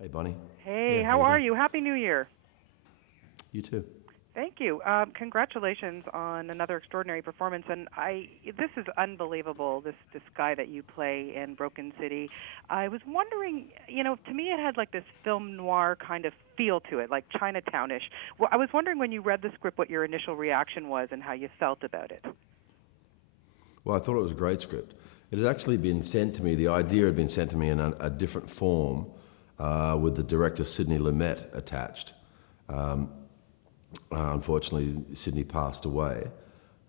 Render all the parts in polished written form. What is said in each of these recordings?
Hey, Bonnie. Hey, Yeah, how you are doing? you? Happy New Year. You too. Thank you. Congratulations on another extraordinary performance. And this is unbelievable. This guy that you play in Broken City. I was wondering, to me it had like this film noir kind of feel to it, like Chinatownish. Well, I was wondering when you read the script, what your initial reaction was and how you felt about it. Well, I thought it was a great script. It had actually been sent to me, the idea had been sent to me in a different form with the director Sidney Lumet attached. Unfortunately, Sydney passed away.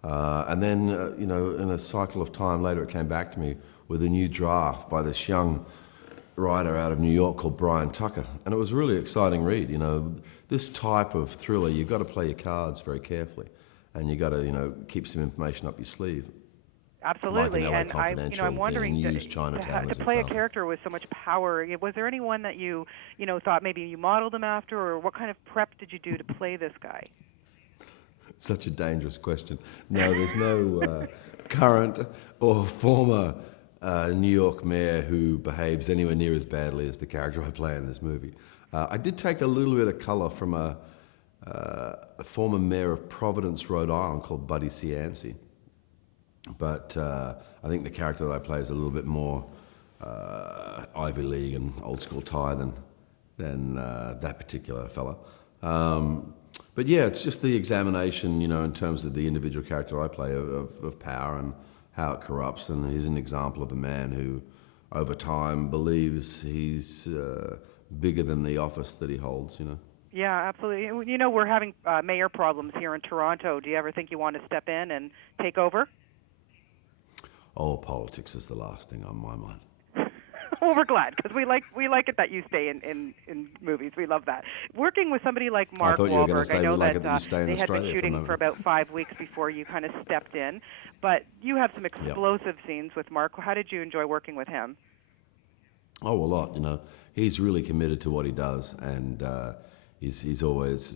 And then, in a cycle of time later, it came back to me with a new draft by this young writer out of New York called Brian Tucker. And it was a really exciting read. This type of thriller, you've got to play your cards very carefully. And you've got to, keep some information up your sleeve. Absolutely, like an LA and Confidential I'm wondering thing, use Chinatown to as an play a example. character with so much power. Was there anyone that you thought maybe you modeled him after, or what kind of prep did you do to play this guy? Such a dangerous question. No, there's no current or former New York mayor who behaves anywhere near as badly as the character I play in this movie. I did take a little bit of colour from a former mayor of Providence, Rhode Island, called Buddy Cianci. But I think the character that I play is a little bit more Ivy League and old school Thai than that particular fella. But yeah, it's just the examination, in terms of the individual character I play of power and how it corrupts. And he's an example of a man who, over time, believes he's bigger than the office that he holds. Yeah, absolutely. We're having mayor problems here in Toronto. Do you ever think you want to step in and take over? Oh, politics is the last thing on my mind. Well, we're glad because we like it that you stay in movies. We love that. Working with somebody like Mark Wahlberg, I know that they had been shooting for about 5 weeks before you kind of stepped in, but you have some explosive scenes with Mark. How did you enjoy working with him? Oh, a lot. He's really committed to what he does, and he's always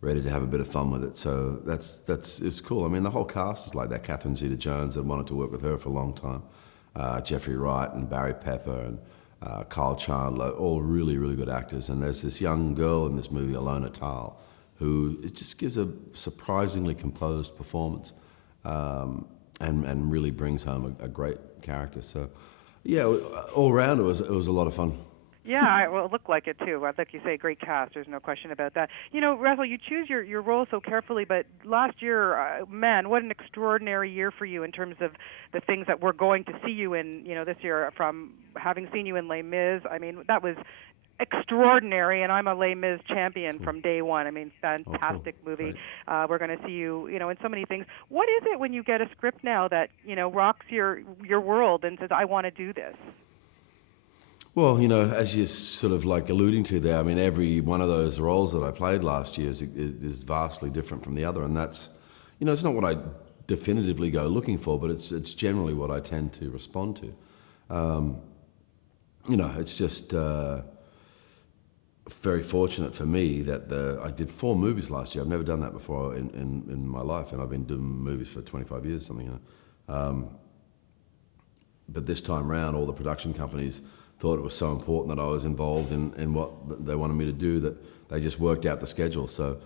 ready to have a bit of fun with it. So it's cool. I mean, the whole cast is like that. Catherine Zeta-Jones, I wanted to work with her for a long time. Jeffrey Wright and Barry Pepper and Kyle Chandler, all really, really good actors. And there's this young girl in this movie, Alona Tal, who it just gives a surprisingly composed performance and really brings home a great character. So, yeah, all around it was a lot of fun. Yeah, well, it looked like it too. Like you say, great cast. There's no question about that. Russell, you choose your role so carefully, but last year, man, what an extraordinary year for you in terms of the things that we're going to see you in. This year, from having seen you in Les Mis. I mean, that was extraordinary, and I'm a Les Mis champion from day one. I mean, fantastic movie. We're going to see you, in so many things. What is it when you get a script now that rocks your world and says, "I want to do this"? Well, as you're sort of like alluding to there, I mean, every one of those roles that I played last year is vastly different from the other, and that's, it's not what I definitively go looking for, but it's generally what I tend to respond to. It's just very fortunate for me that I did 4 movies last year. I've never done that before in my life, and I've been doing movies for 25 years, something. But this time round, all the production companies thought it was so important that I was involved in what they wanted me to do that they just worked out the schedule. So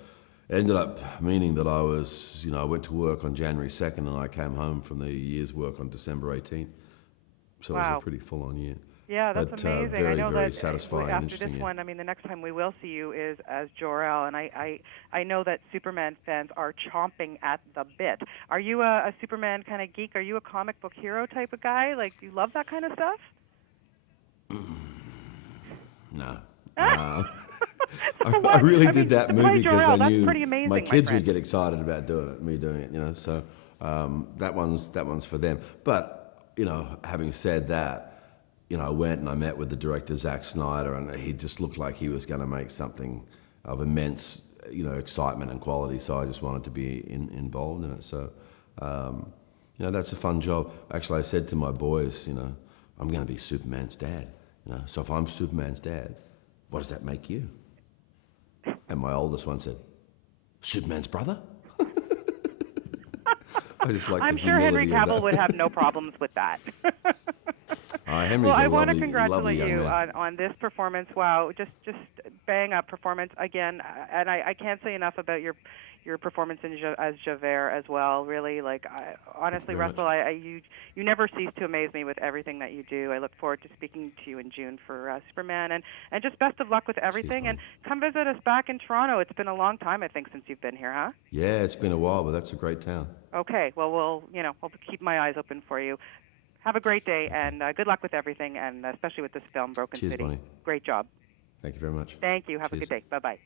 it ended up meaning that I was, I went to work on January 2nd and I came home from the year's work on December 18th. So It was a pretty full-on year. Yeah, that's amazing. Very, I know very that satisfying after and interesting this year. one, I mean, the next time we will see you is as Jor-El, and I know that Superman fans are chomping at the bit. Are you a Superman kind of geek? Are you a comic book hero type of guy? Like, do you love that kind of stuff? No. I really did that movie because I knew amazing, my kids would get excited about me doing it, So that one's for them. But, having said that, I went and I met with the director, Zack Snyder, and he just looked like he was going to make something of immense, excitement and quality. So I just wanted to be involved in it. So, that's a fun job. Actually, I said to my boys, I'm going to be Superman's dad. So if I'm Superman's dad, what does that make you? And my oldest one said, Superman's brother? I'm sure Henry Cavill would have no problems with that. Henry's Well, a I want to lovely, lovely congratulate young you man. on this performance. Wow, just bang up performance again. And I can't say enough about your performance as Javert as well. Really, honestly, very much. Russell, you never cease to amaze me with everything that you do. I look forward to speaking to you in June for Superman, and just best of luck with everything. Cheers, And come visit us back in Toronto. It's been a long time, I think, since you've been here, huh? yeah, it's been a while, but that's a great town. Okay. Well, we'll keep my eyes open for you. Have a great day, and good luck with everything, and especially with this film, Broken Cheers, City. Bonnie. Great job. Thank you very much. Thank you. Have a Cheers. good day. Bye-bye.